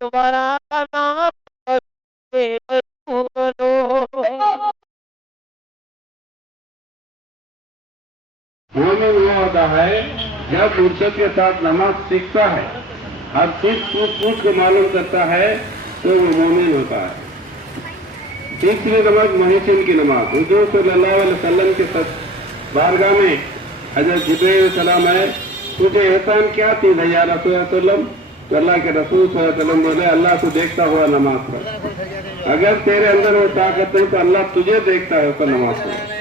तुम्हारा नाम मोमिन वो होता है जब मुर्शद के साथ नमाज सीखता है, हर चीज पूछ को मालूम करता है, तो वो मोमिन होता है। तीसरी नमाज मुहसिन की नमाज। हुजूर सल्लल्लाहु अलैहि वसल्लम के साथ बारगाह में हजरत जिब्रील सलाम है, तुझे एहसान क्या चीज है या रसूल सल्लम? तो अल्लाह के रसूल सल्लल्लाहु अलैहि वसल्लम बोले, अल्लाह को देखता हुआ नमाज पढ़। अगर तेरे अंदर वो ताकत नहीं तो अल्लाह तुझे देखता है ऊपर नमाज पढ़।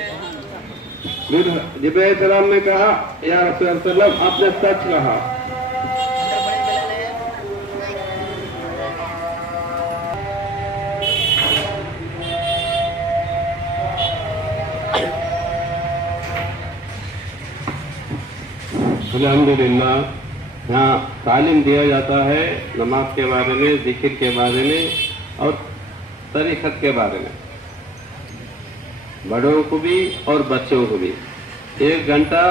जिब्रील सलाम ने कहा, या रसूल सल्लम आपने सच कहा। अल्हम्दुलिल्लाह, यहाँ तालीम दिया जाता है नमाज के बारे में, जिक्र के बारे में और तरीक़त के बारे में, बड़ों को भी और बच्चों को भी। 1 घंटा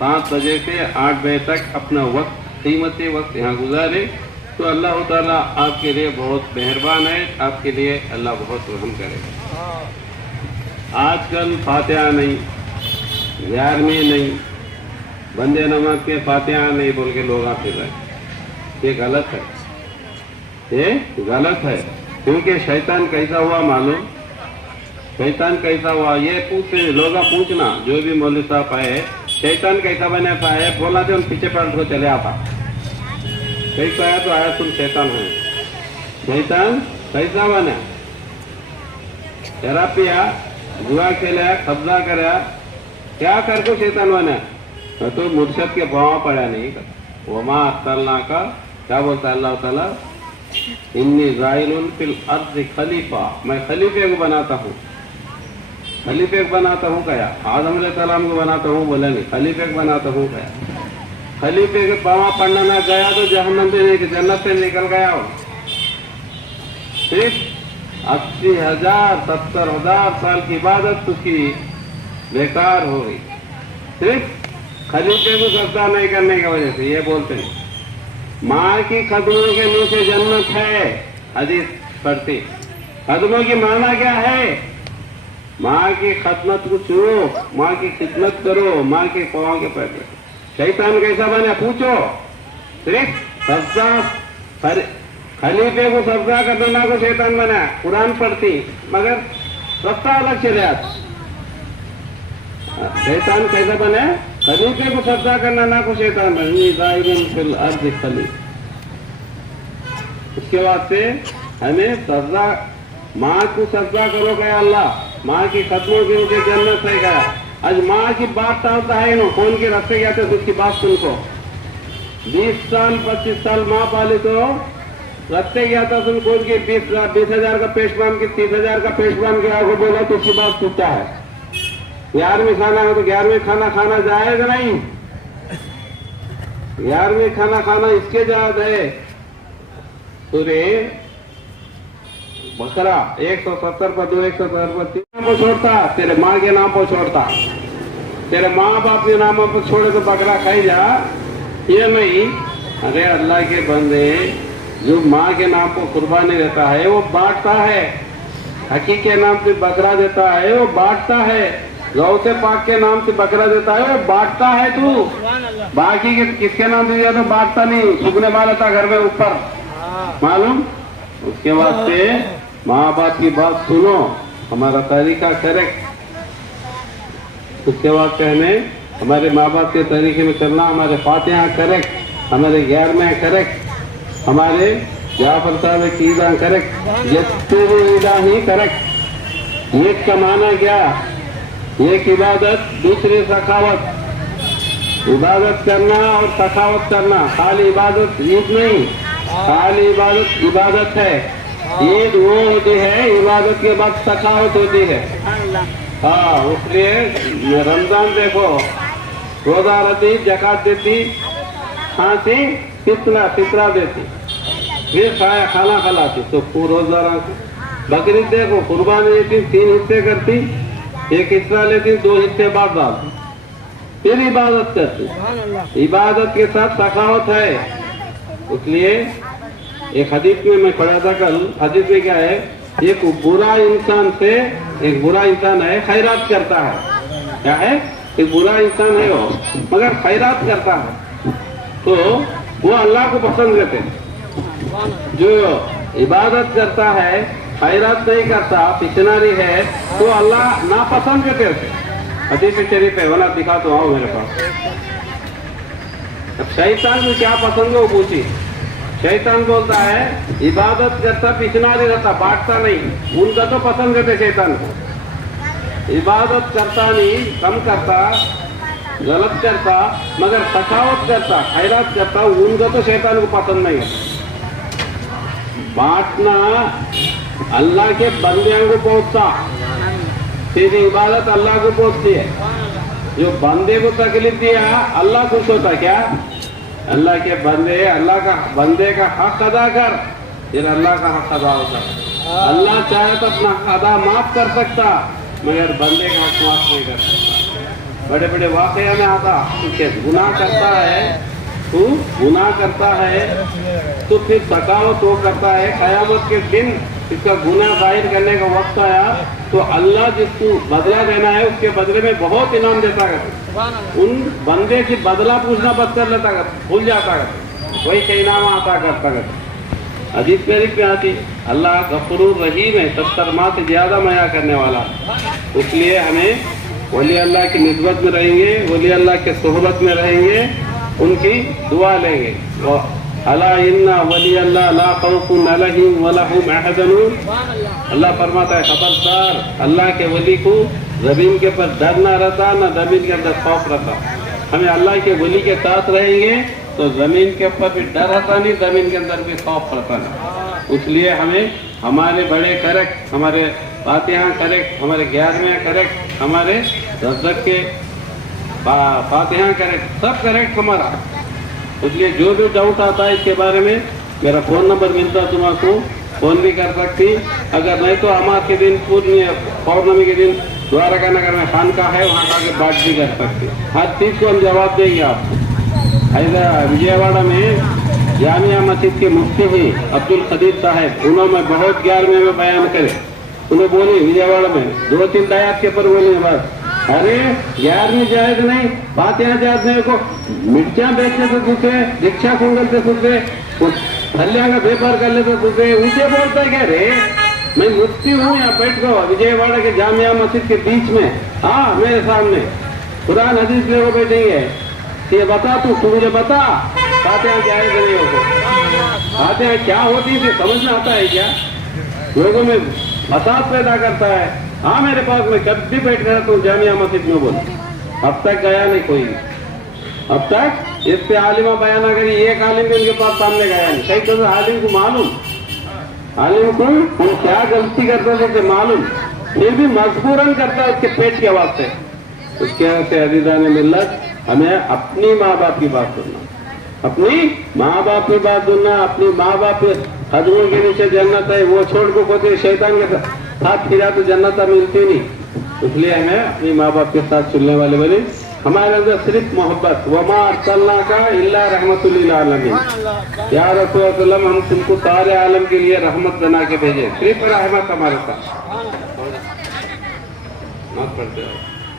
5 बजे से 8 बजे तक अपना वक्त, कीमती वक्त यहाँ गुजारे तो अल्लाह ताला आपके लिए बहुत मेहरबान है, आपके लिए अल्लाह बहुत रहम करेगा। आजकल फातिहा नहीं, 11वीं नहीं, बंदे नमाज के फातिहा नहीं बोल के लोग आते रहे, ये गलत है, ये गलत है। क्योंकि शैतान कैसा हुआ मालूम? शैतान कैसा हुआ ये पूछते लोग, पूछना जो भी मौलवी साहब आए, शैतान कैसा बनाता है? बोला जो पीछे पलट को चले आता, कैसा आया तो आया तुम शैतान है। शैतान कैसा बना? शराब पिया, जुआ खेला, कब्जा करा, क्या करके शैतान बना? तो मुर्शद के पाँव पड़ा नहीं कर। वमा अख्तरना का क्या बोलता है अल्लाह ताला, इन्नी ज़ाइलुन फिल अर्ज़ खलीफा, मैं खलीफे को बनाता हूँ, खलीफे को बनाता हूँ कया? आदम अलैहिस्सलाम को बनाता हूँ बोला नहीं, खलीफे को बनाता हूँ कया? खलीफे के पाँव पड़ना ना गया तो जहन्नम से नहीं, जन्नत से निकल गया हो। सिर्फ 80,000 70,000 साल की इबादत उसकी बेकार हो गई, सिर्फ खलीफे को सजदा नहीं करने की वजह से। ये बोलते हैं माँ की कदमों के नीचे जन्नत है, हदीस पढ़ती। कदमों की माना क्या है? माँ की खदमत को छुओ, माँ की खिदमत करो, माँ के पाँव के पैर रखो। शैतान कैसा बना पूछो? सिर्फ सजदा, खलीफे को सजदा करना को शैतान बना। कुरान पढ़ती मगर रास्ता अलग चले आते। शैतान कैसा बने? खलीफे को सजदा करना ना को शैतान बने। फिल अर्ज़ खलीफ। उसके बाद से हमें सजदा, माँ को सजदा करो गया अल्लाह, माँ की कदमों के नीचे जन्नत है गया। आज माँ की बात टालता है नो, कौन के रास्ते गया तो उसकी बात सुन को। 20 साल 25 साल माँ पाली तो रास्ते गया था, सुन कौन के 20,000 का पेश बांध के 30,000 का पेश बांध के आपको बोला तो उसकी बात सुनता है। 11वीं खाना है तो 11वीं खाना खाना जाएगा नहीं, 11वीं खाना खाना इसके याद है। सूरे बकरा 170 पर 2 170 पर 3 नाम को छोड़ता, तेरे माँ के नाम पर छोड़ता। तेरे माँ बाप के नाम पर छोड़े तो बकरा खाई जा, ये नहीं। अरे अल्लाह के बंदे, जो माँ के नाम पर कुर्बानी देता है वो बांटता है, हकी के नाम पे बकरा देता है वो बांटता है, गौ से पाक के नाम से बकरा देता है वो बांटता है। तू बाकी के किसके नाम से दिया तो बांटता नहीं, सुगने वाला था घर में ऊपर, मालूम। उसके बाद से माँ बाप की बात सुनो, हमारा तरीका करेक्ट। उसके बाद कहने हमारे माँ बाप के तरीके में चलना, हमारे फातिहा करेक्ट, हमारे 11वें करेक्ट, हमारे जाफर साहब कीदा करेक्ट, यस्तुरु इलाही करेक्ट। एक का माना क्या? एक इबादत, दूसरी सखावत। इबादत करना और सखावत करना, खाली इबादत ईद नहीं, खाली इबादत है। ईद वो होती है इबादत के बाद सखावत होती है। हाँ, इसलिए रमजान देखो, रोजा रखती, जकात देती, खांसी फितरा देती, फिर खाना खिलाती, तो रोजा रखती। बकरीद देखो, कुर्बानी देती, 3 हिस्से करती, 1 हिस्सा लेती, 2 हिस्से बांट डालती, फिर इबादत करती। इबादत के साथ सखावत है। इसलिए एक हदीस में मैं पढ़ा था कल, हदीस में क्या है, एक बुरा इंसान से, एक बुरा इंसान है खैरात करता है। क्या है? एक बुरा इंसान है वो, मगर खैरात करता है, तो वो अल्लाह को पसंद करते हैं। जो इबादत करता है, खैरात नहीं करता, पिछनारी है, तो अल्लाह नापसंद करते हैं। हदीस शरीफ है, वरना दिखाता हूँ मेरे पास। अब शैतान को क्या पसंद है वो पूछी। शैतान बोलता है इबादत करता, पिछनारी रहता, बांटता नहीं, उनका तो पसंद करते शैतान को। इबादत करता नहीं, कम करता, गलत करता, मगर सखावत करता, खैरात करता, उनका तो शैतान को पसंद नहीं है। बांटना अल्लाह के बंदियों को पहुंचता, सीधी इबादत अल्लाह को पहुंचती है। जो बंदे को तकलीफ दिया, अल्लाह खुश होता क्या? अल्लाह के बंदे का हक अदा कर, फिर अल्लाह का हक अदा होता। अल्लाह चाहे तो अपना हक अदा माफ कर सकता, मगर बंदे का हक माफ नहीं कर सकता। बड़े बड़े वाकया में आता, गुनाह करता है, तू गुनाह करता है तो फिर सखावत वो करता है। कयामत के दिन इसका गुनाह जाहिर करने का वक्त आया तो अल्लाह जिसको बदला देना है उसके बदले में बहुत इनाम देता है। उन बंदे की बदला पूछना बंद कर लेता है, भूल जाता है, वही के इनाम आता करता है। हदीस शरीफ में आती, अल्लाह गफूरुर रहीम है, 70 माह से ज्यादा मया करने वाला। इसलिए हमें वली अल्लाह की निस्बत में रहेंगे, वली अल्लाह के सोहबत में रहेंगे, उनकी दुआ लेंगे। अला इन्ना वली अल्लाह ला खौफुन अलैहिम वला हुम यहज़नून। अल्लाह फरमाता है खबरदार, अल्लाह के वली को जमीन के ऊपर डर ना रहता, ना जमीन के अंदर खौफ रहता। हमें अल्लाह के वली के साथ रहेंगे तो जमीन के ऊपर भी डर रहता नहीं, जमीन के अंदर भी खौफ रहता नहीं। इसलिए हमें हमारे बड़े करेक्ट, हमारे फातिहा करेक्ट, हमारे 11वें करेक्ट, हमारे 10 के फातिहा करेक्ट, सब करेक्ट हमारा। इसलिए जो भी डाउट आता है इसके बारे में मेरा फ़ोन नंबर मिलता है, तुम्हारा फ़ोन भी कर सकती। अगर नहीं तो अमास के दिन, पौर्णमी के दिन द्वारका नगर में खानका है, वहाँ का बात भी कर सकती। हर चीज़ को हम जवाब देंगे आपको। विजयवाड़ा में जामिया मस्जिद के मुफ्ती ही अब्दुल कदीर साहब, उन्होंने बहुत 11वें में बयान करे। उन्हें बोली विजयवाड़ा में 2-3 दायात के ऊपर बोली बस, अरे 11वीं जायज नहीं, फातिहा जायज नहीं को मिर्चा बेचने से दूसरे, रिक्शा कुंगल से दूसरे, फलिया का व्यापार कर लेते दूसरे, उसे बोलता है क्या रे? मैं मुफ्ती हूँ, यहाँ बैठ गो विजयवाड़ा के जामिया मस्जिद के बीच में, हाँ मेरे सामने कुरान हदीस ले वो बैठेंगे। ये बता, तू मुझे बता, फातिहा जायज नहीं हो, फातिहा क्या होती थी समझ में आता है क्या? लोगों में फसाद पैदा करता है। हाँ मेरे पास में कभी बैठ गया तो जामिया मस्जिद में बोल, अब तक गया नहीं कोई, अब तक इस पे आलिमा बयान करी, एक आलिम भी उनके पास सामने गया नहीं। कई तो आलिम को मालूम, आलिम को हम क्या गलती करते थे मालूम, फिर भी मजबूरन करता है उसके पेट के वास्ते। उसके से अजीजा ने मिल्लत, हमें अपनी माँ बाप की बात सुनना, अपनी माँ बाप की बात सुनना, अपनी माँ बाप कदमों के नीचे जन्नत है, वो छोड़ को खोते शैतान के साथ फिरा तो जन्नत मिलती नहीं। इसलिए हमें अपनी माँ बाप के साथ चलने वाले बने। हमारे अंदर सिर्फ मोहब्बत, वमा अरसलनाका इल्ला रहमतुल लिल आलमीन, या रसूल सल्लम, हम तुमको सारे आलम के लिए रहमत बना के भेजे, सिर्फ रहमत हमारे साथ। मत पढ़ते हो।